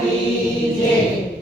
કી જય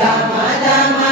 Dhamma Dhamma